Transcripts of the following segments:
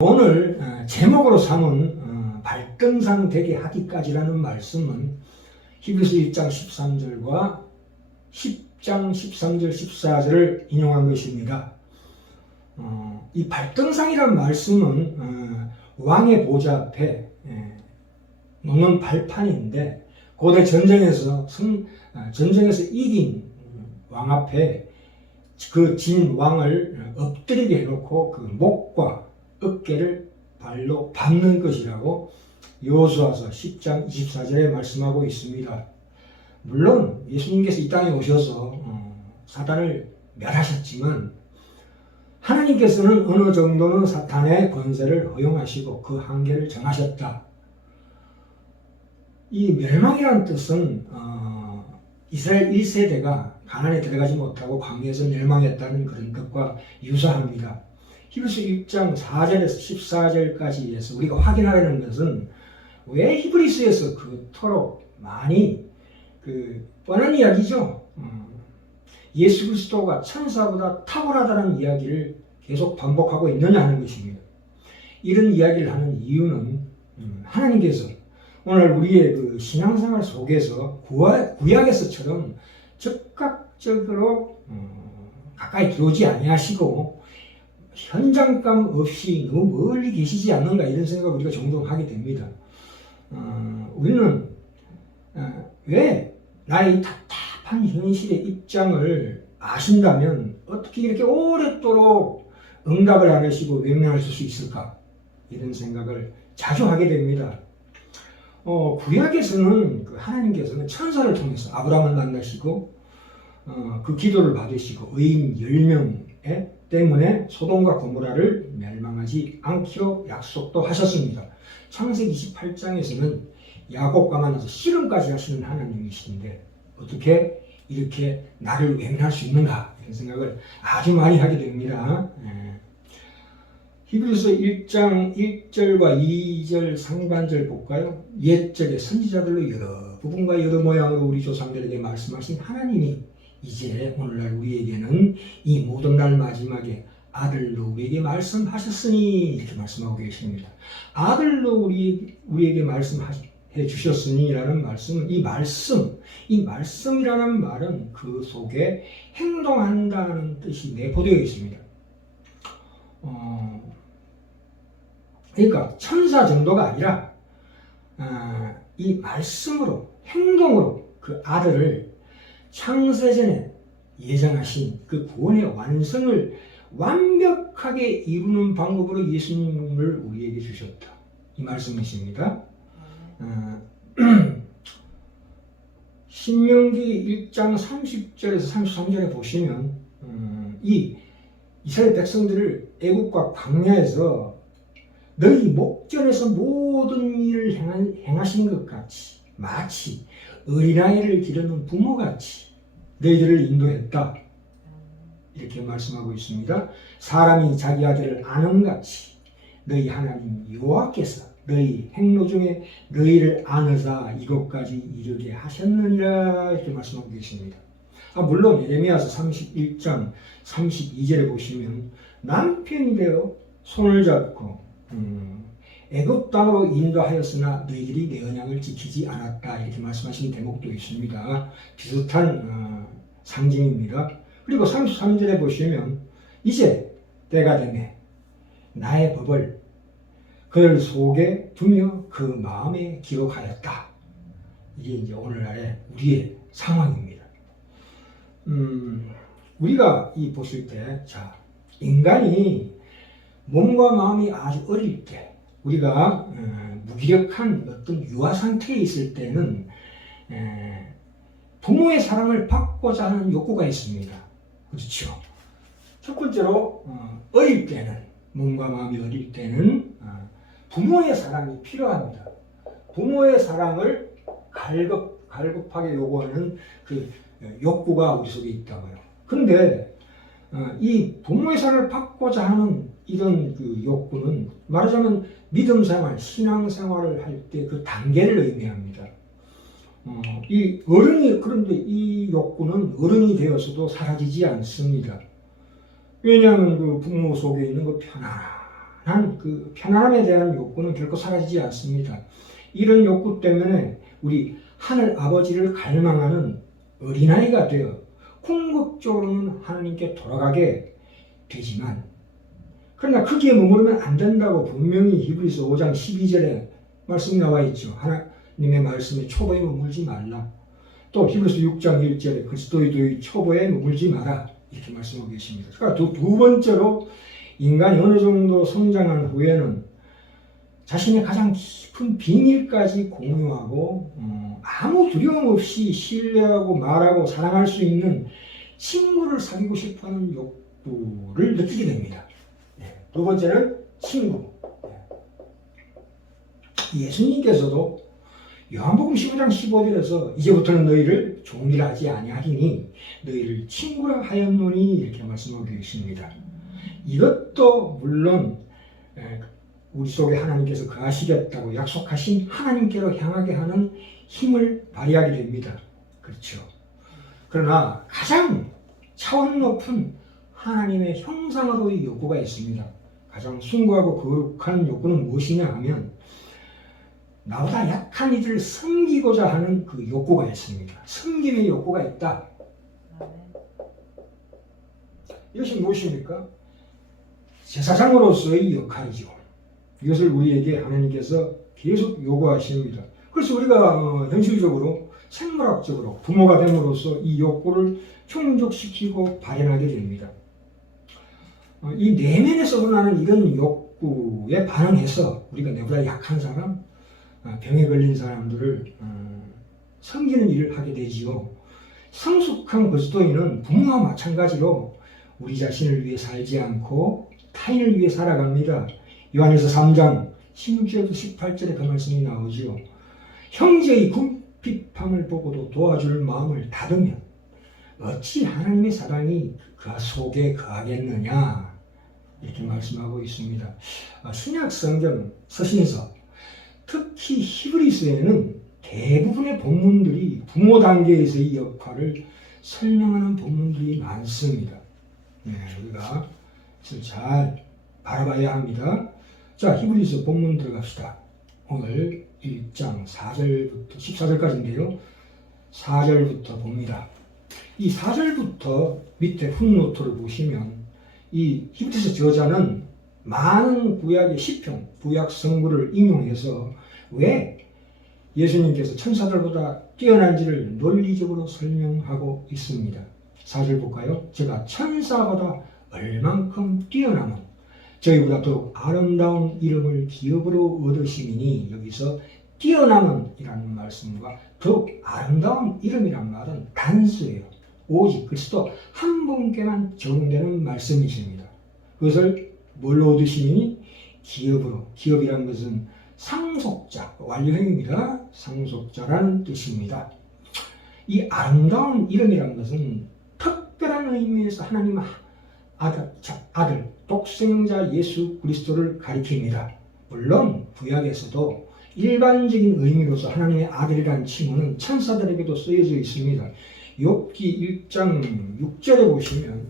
오늘 제목으로 삼은 발등상 되게 하기까지라는 말씀은 히브리서 1장 13절과 10장 13절 14절을 인용한 것입니다. 이 발등상이란 말씀은 왕의 보좌 앞에 놓는 발판인데, 고대 전쟁에서 이긴 왕 앞에 그 진 왕을 엎드리게 해놓고 그 목과 어깨를 발로 밟는 것이라고 여호수아서 10장 24절에 말씀하고 있습니다. 물론 예수님께서 이 땅에 오셔서 사단을 멸하셨지만, 하나님께서는 어느 정도는 사탄의 권세를 허용하시고 그 한계를 정하셨다. 이 멸망이라는 뜻은 이스라엘 1세대가 가나안에 들어가지 못하고 광야에서 멸망했다는 그런 것과 유사합니다. 히브리서 1장 4절에서 14절까지 해서 우리가 확인하려는 것은, 왜 히브리서에서 그토록 많이 뻔한 이야기죠. 예수 그리스도가 천사보다 탁월하다는 이야기를 계속 반복하고 있느냐 하는 것입니다. 이런 이야기를 하는 이유는 하나님께서 오늘 우리의 그 신앙생활 속에서 구약에서처럼 즉각적으로 가까이 들어오지 아니하시고 현장감 없이 너무 멀리 계시지 않는가, 이런 생각을 우리가 종종 하게 됩니다. 우리는 왜 나의 답답한 현실의 입장을 아신다면 어떻게 이렇게 오랫도록 응답을 안 하시고 외면하실 수 있을까, 이런 생각을 자주 하게 됩니다. 구약에서는 하나님께서는 천사를 통해서 아브라함을 만나시고 그 기도를 받으시고 의인 10명 때문에 소돔과 고모라를 멸망하지 않기로 약속도 하셨습니다. 창세기 28장에서는 야곱과 만나서 씨름까지 하시는 하나님이신데 어떻게 이렇게 나를 외면할 수 있는가, 이런 생각을 아주 많이 하게 됩니다. 히브리서 1장 1절과 2절 상반절 볼까요? 옛적에 선지자들로 여러 부분과 여러 모양으로 우리 조상들에게 말씀하신 하나님이 이제 오늘날 우리에게는 이 모든 날 마지막에 아들로 우리에게 말씀하셨으니, 이렇게 말씀하고 계십니다. 아들로 우리에게 말씀해 주셨으니 라는 말씀은, 이 말씀이라는 말은 그 속에 행동한다는 뜻이 내포되어 있습니다. 그러니까 천사 정도가 아니라 이 말씀으로, 행동으로 그 아들을 창세전에 예정하신 그 구원의 완성을 완벽하게 이루는 방법으로 예수님을 우리에게 주셨다, 이 말씀이십니다. 신명기 1장 30절에서 33절에 보시면 이 이스라엘 백성들을 애국과 광야에서 너희 목전에서 모든 일을 행하신 것 같이, 마치 어린아이를 기르는 부모같이 너희들을 인도했다, 이렇게 말씀하고 있습니다. 사람이 자기 아들을 아는 같이 너희 하나님 여호와께서 너희 행로 중에 너희를 아느사 이것까지 이르게 하셨느니라, 이렇게 말씀하고 계십니다. 물론 예레미야서 31장 32절에 보시면 남편이 되어 손을 잡고 애굽 땅으로 인도하였으나 너희들이 내 언약을 지키지 않았다, 이렇게 말씀하신 대목도 있습니다. 비슷한 상징입니다. 그리고 33절에 보시면 이제 때가 되매 나의 법을 그들 속에 두며 그 마음에 기록하였다. 이게 이제 오늘날의 우리의 상황입니다. 우리가 보실 때, 인간이 몸과 마음이 아주 어릴 때, 우리가 무기력한 어떤 유아 상태에 있을 때는 부모의 사랑을 받고자 하는 욕구가 있습니다. 그렇죠? 첫 번째로 어릴 때는, 몸과 마음이 어릴 때는 부모의 사랑이 필요합니다. 부모의 사랑을 갈급하게 요구하는 그 욕구가 우리 속에 있다고요. 그런데 이 부모의 사랑을 받고자 하는 이런 그 욕구는 말하자면 믿음 생활, 신앙 생활을 할 때 그 단계를 의미합니다. 그런데 이 욕구는 어른이 되어서도 사라지지 않습니다. 왜냐하면 그 부모 속에 있는 그 편안한 그 편안함에 대한 욕구는 결코 사라지지 않습니다. 이런 욕구 때문에 우리 하늘 아버지를 갈망하는 어린아이가 되어 궁극적으로는 하나님께 돌아가게 되지만, 그러나 거기에 머무르면 안 된다고 분명히 히브리서 5장 12절에 말씀이 나와 있죠. 하나님의 말씀에 초보에 머물지 말라. 또 히브리서 6장 1절에 그리스도의 초보에 머물지 마라, 이렇게 말씀하고 계십니다. 그러니까 두 번째로 인간이 어느 정도 성장한 후에는 자신의 가장 깊은 비밀까지 공유하고 아무 두려움 없이 신뢰하고 말하고 사랑할 수 있는 친구를 사귀고 싶어하는 욕구를 느끼게 됩니다. 두 번째는 친구. 예수님께서도 요한복음 15장 15절에서 이제부터는 너희를 종이라 하지 아니하리니 너희를 친구라 하였노니, 이렇게 말씀하고 계십니다. 이것도 물론 우리 속에 하나님께서 거하시겠다고 약속하신 하나님께로 향하게 하는 힘을 발휘하게 됩니다. 그렇죠. 그러나 가장 차원 높은 하나님의 형상으로의 욕구가 있습니다. 가장 숭고하고 거룩한 욕구는 무엇이냐 하면 나보다 약한 이들을 섬기고자 하는 그 욕구가 있습니다. 섬김의 욕구가 있다. 이것이 무엇입니까? 제사장으로서의 역할이죠. 이것을 우리에게 하나님께서 계속 요구하십니다. 그래서 우리가 현실적으로 생물학적으로 부모가 됨으로써 이 욕구를 충족시키고 발현하게 됩니다. 이 내면에서 우러나는 이런 욕구에 반응해서 우리가 내보다 약한 사람, 병에 걸린 사람들을 섬기는 일을 하게 되지요. 성숙한 그리스도인은 부모와 마찬가지로 우리 자신을 위해 살지 않고 타인을 위해 살아갑니다. 요한에서 3장 16절부터 18절에 그 말씀이 나오지요. 형제의 궁핍함을 보고도 도와줄 마음을 닫으면 어찌 하나님의 사랑이 그 속에 거하겠느냐, 이렇게 말씀하고 있습니다. 신약 성경 서신서, 특히 히브리서에는 대부분의 본문들이 부모 단계에서의 역할을 설명하는 본문들이 많습니다. 우리가 잘 바라봐야 합니다. 자, 히브리서 본문 들어갑시다. 오늘 1장 4절부터 14절까지인데요. 4절부터 봅니다. 이 4절부터 밑에 풋노트를 보시면 이 히브리서 저자는 많은 구약의 시편, 구약 성구를 인용해서 왜 예수님께서 천사들보다 뛰어난지를 논리적으로 설명하고 있습니다. 4절 볼까요? 제가 천사보다 얼만큼 뛰어나면 저희보다 더욱 아름다운 이름을 기업으로 얻으시니, 여기서 뛰어남은 이라는 말씀과 더욱 아름다운 이름이란 말은 단수예요. 오직 그리스도 한 분께만 적용되는 말씀이십니다. 그것을 뭘로 얻으시니? 기업으로. 기업이란 것은 상속자, 완료형입니다. 상속자라는 뜻입니다. 이 아름다운 이름이란 것은 특별한 의미에서 하나님 아들, 독생자 예수 그리스도를 가리킵니다. 물론 구약에서도 일반적인 의미로서 하나님의 아들이라는 칭호는 천사들에게도 쓰여져 있습니다. 욥기 1장 6절에 보시면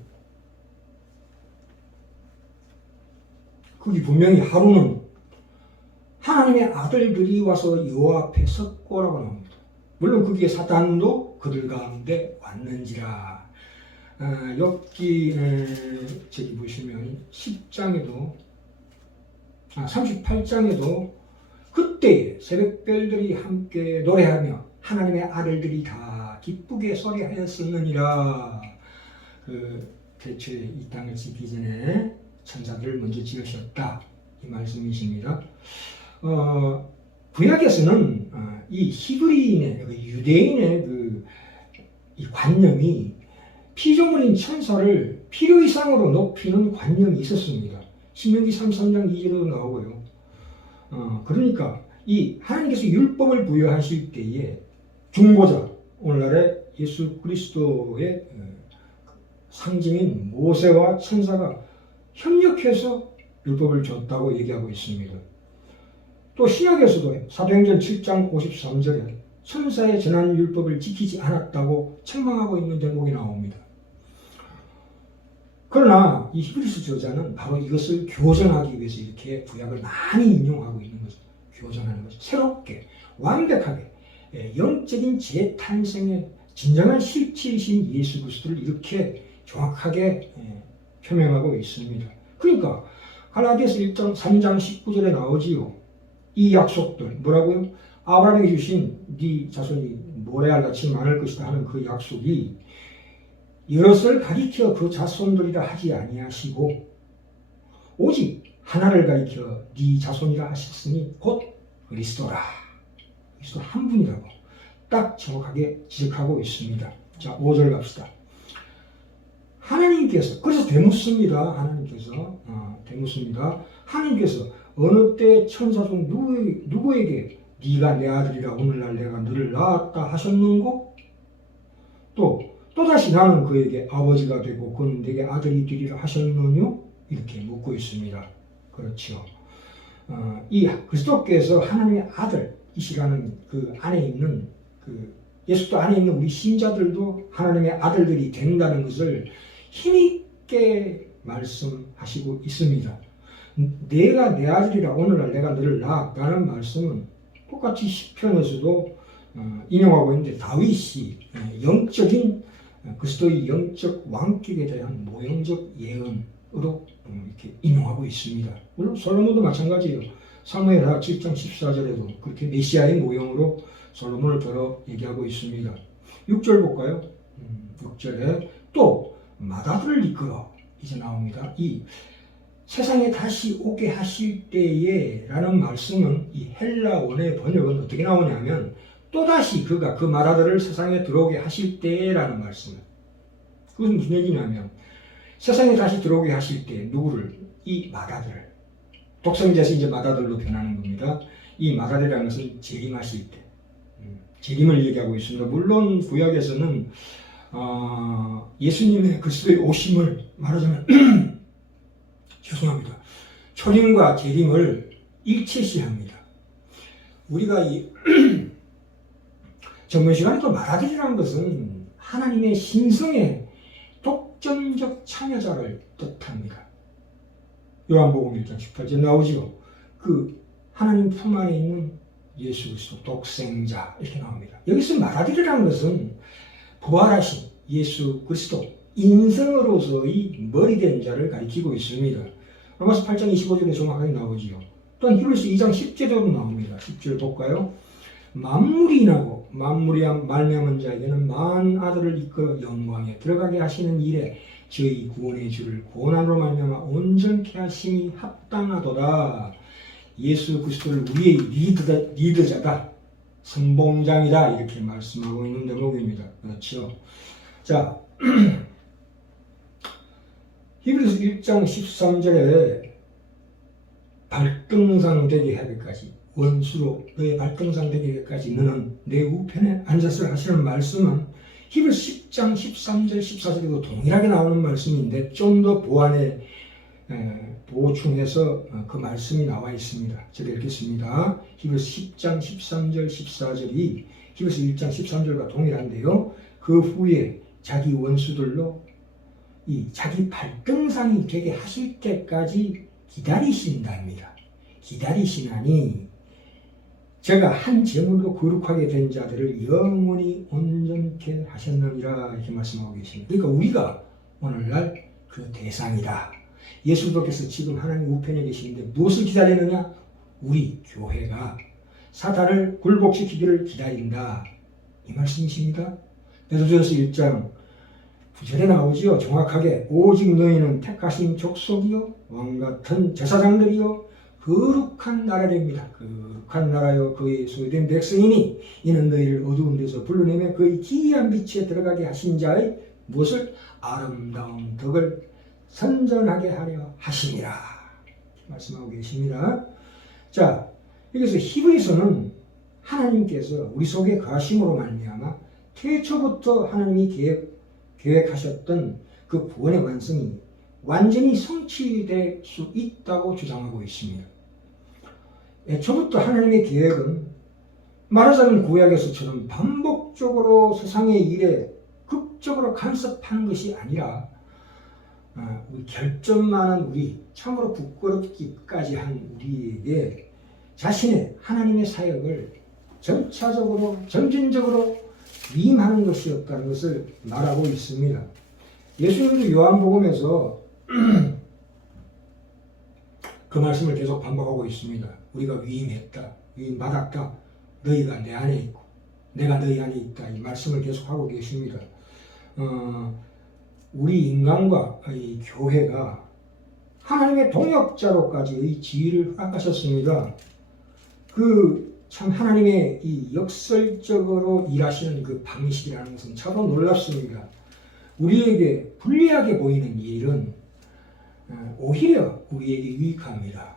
거기 분명히 하루는 하나님의 아들들이 와서 여호와 앞에 섰고라고 나옵니다. 물론 거기에 사탄도 그들 가운데 왔는지라. 욥기 저기 보시면 10장에도 38장에도 그때 새벽별들이 함께 노래하며 하나님의 아들들이 다 기쁘게 소리하였었느니라. 대체 이 땅을 짓기 전에 천사들을 먼저 지으셨다, 이 말씀이십니다. 구약에서는 이 히브리인의 유대인의 이 관념이 피조물인 천사를 필요 이상으로 높이는 관념이 있었습니다. 신명기 33장 2절에도 나오고요. 그러니까 이 하나님께서 율법을 부여하실 때에 중보자, 오늘날의 예수 그리스도의 상징인 모세와 천사가 협력해서 율법을 줬다고 얘기하고 있습니다. 또 신약에서도 사도행전 7장 53절에 천사의 전한 율법을 지키지 않았다고 책망하고 있는 대목이 나옵니다. 그러나 이 히브리서 저자는 바로 이것을 교정하기 위해서 이렇게 구약을 많이 인용하고 있는 거죠. 교정하는 거죠. 새롭게, 완벽하게 영적인 재탄생의 진정한 실체이신 예수 그리스도를 이렇게 정확하게 표명하고 있습니다. 그러니까 갈라디아서 1장 3장 19절에 나오지요. 이 약속들 뭐라고요? 아브라함에게 주신 네 자손이 모래알같이 많을 것이다 하는 그 약속이 여럿을 가리켜 그 자손들이라 하지 아니하시고 오직 하나를 가리켜 네 자손이라 하셨으니 곧 그리스도라. 그리스도 한 분이라고 딱 정확하게 지적하고 있습니다. 자, 5절 갑시다. 하나님께서 그래서 되묻습니다. 하나님께서 어느 때 천사 중 누구에게 네가 내 아들이라 오늘날 내가 너를 낳았다 하셨는고 또다시 나는 그에게 아버지가 되고 그는 내게 아들이 되리라 하셨느뇨? 이렇게 묻고 있습니다. 그렇죠. 이 그리스도께서 하나님의 아들이시라는 그 안에 있는 예수도 안에 있는 우리 신자들도 하나님의 아들들이 된다는 것을 힘있게 말씀하시고 있습니다. 내가 내 아들이라 오늘날 내가 너를 낳았다는 말씀은 똑같이 시편에서도 인용하고 있는데 다윗이 영적인 그리스도의 영적 왕격에 대한 모형적 예언으로 이렇게 인용하고 있습니다. 물론 솔로몬도 마찬가지예요. 사무엘하 7장 14절에도 그렇게 메시아의 모형으로 솔로몬을 들어 얘기하고 있습니다. 6절 볼까요? 6절에 또 맏아들을 이끌어 이제 나옵니다. 이 세상에 다시 오게 하실 때에 라는 말씀은 이 헬라 원의 번역은 어떻게 나오냐면 또다시 그가 그 맏아들을 세상에 들어오게 하실 때라는 말씀을. 그것은 무슨 얘기냐면 세상에 다시 들어오게 하실 때 누구를? 이 맏아들을. 독생자에서 이제 맏아들로 변하는 겁니다. 이 맏아들이라는 것은 재림하실 때. 재림을 얘기하고 있습니다. 물론 구약에서는 예수님의 그리스도의 오심을 말하자면 죄송합니다. 초림과 재림을 일체시합니다. 우리가 이 전번 시간에도 맏아들이라는 것은 하나님의 신성의 독점적 참여자를 뜻합니다. 요한복음 1장 18절에 나오죠. 그 하나님 품 안에 있는 예수 그리스도 독생자 이렇게 나옵니다. 여기서 맏아들이라는 것은 부활하신 예수 그리스도 인성으로서의 머리된 자를 가리키고 있습니다. 로마서 8장 25절에 정확하게 나오지요. 또한 히브리서 2장 10절에도 나옵니다. 10절 볼까요? 만물이 인하고 만물이 말미암은 자에게는 만 아들을 이끌어 영광에 들어가게 하시는 일에 저희 구원의 주를 고난으로 말미암아 온전케 하심이 합당하도다. 예수 그리스도를 우리의 리더자다. 선봉장이다. 이렇게 말씀하고 있는 대목입니다. 그렇죠. 자, 히브리서 1장 13절에 발등상 되게 하기까지 원수로 너의 발등상 되기까지 너는 내 우편에 앉았으라 하시는 말씀은 히브리서 10장 13절 14절에도 동일하게 나오는 말씀인데 좀 더 보충해서 그 말씀이 나와 있습니다. 제가 읽겠습니다. 히브리서 10장 13절 14절이 히브리서 1장 13절과 동일한데요. 그 후에 자기 원수들로 이 자기 발등상이 되게 하실 때까지 기다리신답니다. 기다리시나니 제가 한 제물로 거룩하게 된 자들을 영원히 온전케 하셨느니라 이렇게 말씀하고 계십니다. 그러니까 우리가 오늘날 그 대상이다. 예수님께서 지금 하나님 우편에 계시는데 무엇을 기다리느냐? 우리 교회가 사탄을 굴복시키기를 기다린다. 이 말씀이십니다. 베드로전서 1장 9절에 나오지요. 정확하게 오직 너희는 택하신 족속이요 왕같은 제사장들이요 거룩한 나라입니다. 거룩한 나라요 그의 소유된 백성이니 이는 너희를 어두운 데서 불러내며 그의 기이한 빛에 들어가게 하신 자의 무엇을 아름다운 덕을 선전하게 하려 하심이라 말씀하고 계십니다. 자, 여기서 히브리서는 하나님께서 우리 속에 거하심으로 말미암아 태초부터 하나님이 계획하셨던 그 구원의 완성이 완전히 성취될 수 있다고 주장하고 있습니다. 애초부터 하나님의 계획은 말하자면 구약에서처럼 반복적으로 세상의 일에 극적으로 간섭하는 것이 아니라 우리 결점 많은 우리, 참으로 부끄럽기까지 한 우리에게 자신의 하나님의 사역을 점차적으로 점진적으로 위임하는 것이었다는 것을 말하고 있습니다. 예수님도 요한복음에서 그 말씀을 계속 반복하고 있습니다. 우리가 위임했다, 위임받았다, 너희가 내 안에 있고 내가 너희 안에 있다, 이 말씀을 계속하고 계십니다. 우리 인간과 이 교회가 하나님의 동역자로까지의 지위를 허락하셨습니다. 참 하나님의 이 역설적으로 일하시는 그 방식이라는 것은 참으로 놀랍습니다. 우리에게 불리하게 보이는 일은 오히려 우리에게 유익합니다.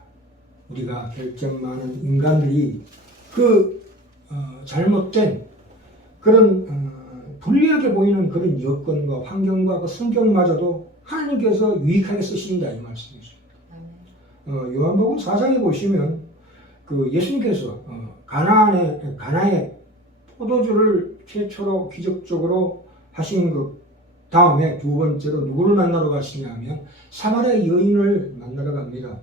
우리가 결점 많은 인간들이 잘못된 그런 불리하게 보이는 그런 여건과 환경과 그 성경마저도 하나님께서 유익하게 쓰신다, 이 말씀이십니다. 요한복음 4장에 보시면 예수님께서 가나의 포도주를 최초로 기적적으로 하신 그 다음에 두 번째로 누구를 만나러 가시냐면 사마리아 여인을 만나러 갑니다.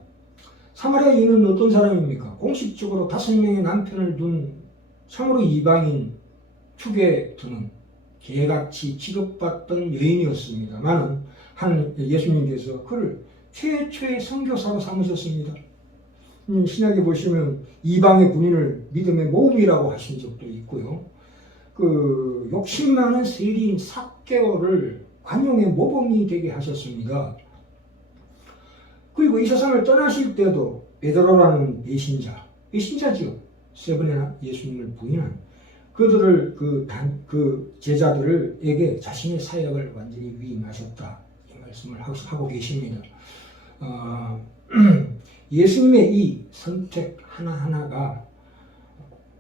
사마리아 여인은 어떤 사람입니까? 공식적으로 5명의 남편을 둔 참으로 이방인 축에 드는 개같이 취급받던 여인이었습니다만 예수님께서 그를 최초의 선교사로 삼으셨습니다. 신약에 보시면 이방의 군인을 믿음의 모범이라고 하신 적도 있고요. 욕심 많은 세리인 삭개오를 관용의 모범이 되게 하셨습니다. 그리고 이 세상을 떠나실 때도 베드로라는 배신자지요. 3번이나 예수님을 부인한 그들을 그 제자들에게 자신의 사역을 완전히 위임하셨다, 이 말씀을 하고 계십니다. 예수님의 이 선택 하나하나가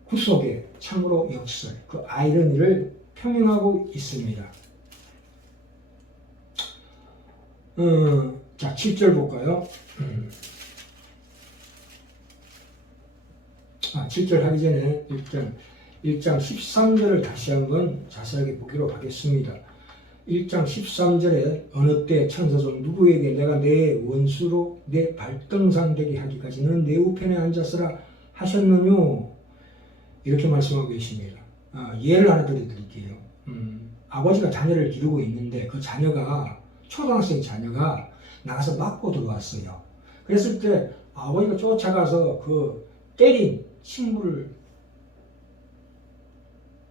구속의 참으로 역설, 그 아이러니를 표명하고 있습니다. 자, 7절 볼까요? 7절 하기 전에 1장 13절을 다시 한번 자세하게 보기로 하겠습니다. 1장 13절에 어느 때 천사 중 누구에게 내가 내 원수로 내 발등상 되게 하기까지 너는 내 우편에 앉았으라 하셨느뇨, 이렇게 말씀하고 계십니다. 예를 하나 드릴게요. 아버지가 자녀를 기르고 있는데 그 자녀가 초등학생 자녀가 나가서 맞고 들어왔어요. 그랬을 때 아버지가 쫓아가서 그 때린 친구를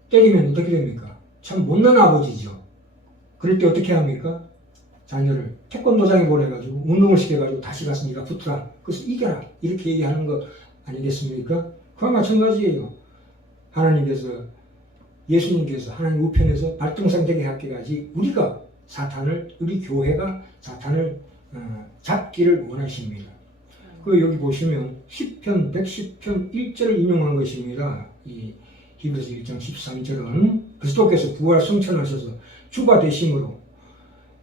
때리면 어떻게 됩니까? 참 못난 아버지죠. 그럴 때 어떻게 합니까? 자녀를 태권도장에 보내가지고 운동을 시켜가지고 다시 가서 네가 붙어라, 그래서 이겨라, 이렇게 얘기하는 거 아니겠습니까? 그와 마찬가지예요. 예수님께서 하나님 우편에서 발등상 되게 하기까지 우리 교회가 사탄을 잡기를 원하십니다. 여기 보시면 시편 110편 1절을 인용한 것입니다. 이 히브리서 1장 13절은 그리스도께서 부활 성천하셔서 주가 되심으로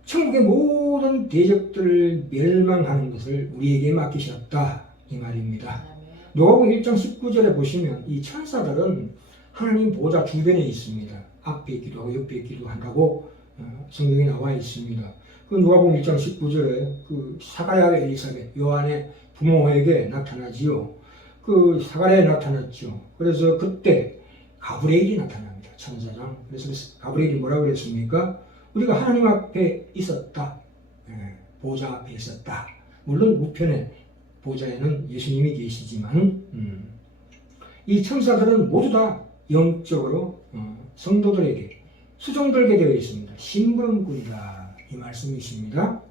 천국의 모든 대적들을 멸망하는 것을 우리에게 맡기셨다, 이 말입니다. 누가복음 1장 19절에 보시면 이 천사들은 하나님 보좌 주변에 있습니다. 앞에 기도하고 옆에 기도한다고 성경에 나와 있습니다. 누가복음 1장 19절에 사가랴와 엘리사벳, 요한의 부모에게 나타나지요. 사가랴에 나타났죠. 그래서 그때 가브리엘이 나타납니다. 천사장. 그래서 가브리엘이 뭐라고 그랬습니까? 우리가 하나님 앞에 있었다. 보좌 앞에 있었다. 물론 우편에 보좌에는 예수님이 계시지만 이 천사들은 모두 다 영적으로 성도들에게 수종들게 되어 있습니다. 심부름꾼이다, 이 말씀이십니다.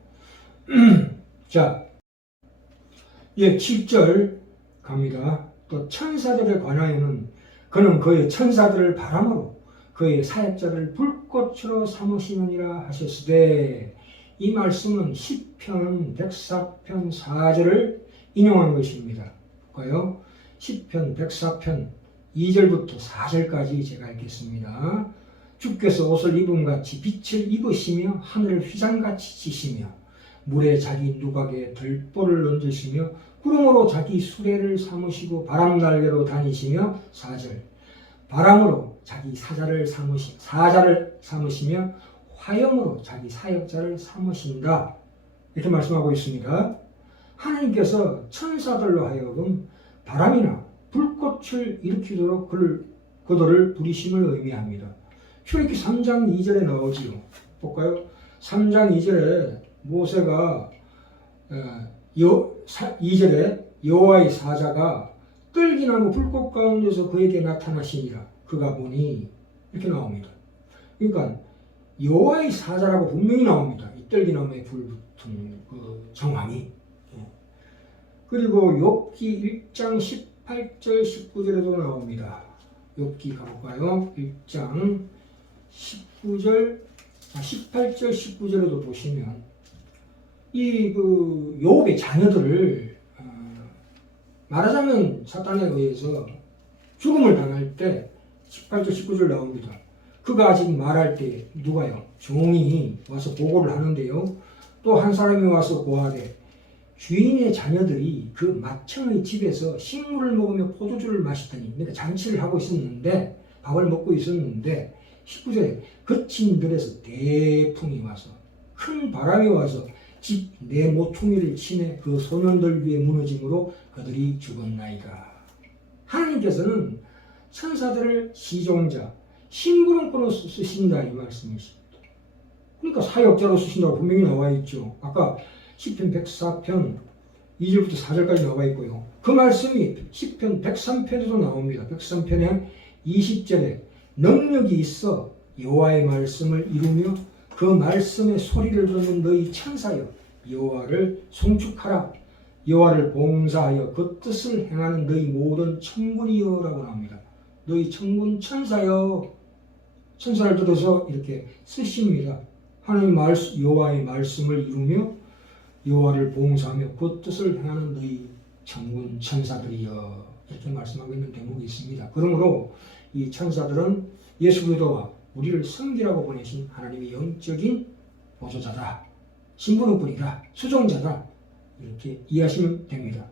자, 7절 갑니다. 또 천사들에 관하여는 그는 그의 천사들을 바람으로 그의 사역자를 불꽃으로 삼으시느니라 하셨으되, 이 말씀은 시편 104편 4절을 인용한 것입니다. 볼까요? 시편 104편 2절부터 4절까지 제가 읽겠습니다. 주께서 옷을 입음같이 빛을 입으시며 하늘을 휘장같이 치시며 물에 자기 누각에 들보를 얹으시며 구름으로 자기 수레를 삼으시고 바람날개로 다니시며 4절 바람으로 자기 사자를 삼으시며 화염으로 자기 사역자를 삼으신다. 이렇게 말씀하고 있습니다. 하나님께서 천사들로 하여금 바람이나 불꽃을 일으키도록 그들을 부리심을 의미합니다. 출애굽기 3장 2절에 나오지요. 볼까요? 3장 2절에 모세가 2절에 여호와의 사자가 떨기나무 불꽃 가운데서 그에게 나타나시니라. 그가 보니 이렇게 나옵니다. 그러니까 여호와의 사자라고 분명히 나옵니다. 이 떨기나무에 불 붙은 그 정황이. 그리고 욥기 1장 18절 19절에도 나옵니다. 욥기 가볼까요? 1장 18절 19절에도 보시면 이 그 욥의 자녀들을 말하자면 사탄에 의해서 죽음을 당할 때 18절 19절 나옵니다. 그가 아직 말할 때 누가요? 종이 와서 보고를 하는데요. 또 한 사람이 와서 고하되 주인의 자녀들이 그 맏형의 집에서 식물을 먹으며 포도주를 마시더니, 그러니까 잔치를 하고 있었는데 밥을 먹고 있었는데 19절에 거친 들에서 대풍이 와서 큰 바람이 와서 집 내 모퉁이를 치매 그 소년들 위에 무너짐으로 그들이 죽었나이다. 하나님께서는 천사들을 시종자, 심부름꾼으로 쓰신다 이 말씀이십니다. 그러니까 사역자로 쓰신다고 분명히 나와 있죠. 아까 시편 104편 2절부터 4절까지 나와 있고요. 그 말씀이 시편 103편에도 나옵니다. 103편에 20절에 능력이 있어 여호와의 말씀을 이루며 그 말씀의 소리를 듣는 너희 천사여 여호와를 송축하라. 여호와를 봉사하여 그 뜻을 행하는 너희 모든 천군이여 라고 나옵니다. 너희 천군 천사여. 천사를 들어서 이렇게 쓰십니다. 하나님 여호와의 말씀을 이루며 여호와를 봉사하며 그 뜻을 행하는 너희 천군 천사들이여. 이렇게 말씀하고 있는 대목이 있습니다. 그러므로 이 천사들은 예수 그리스도와 우리를 섬기라고 보내신 하나님의 영적인 보조자다, 신부름꾼이다, 수종자다, 이렇게 이해하시면 됩니다.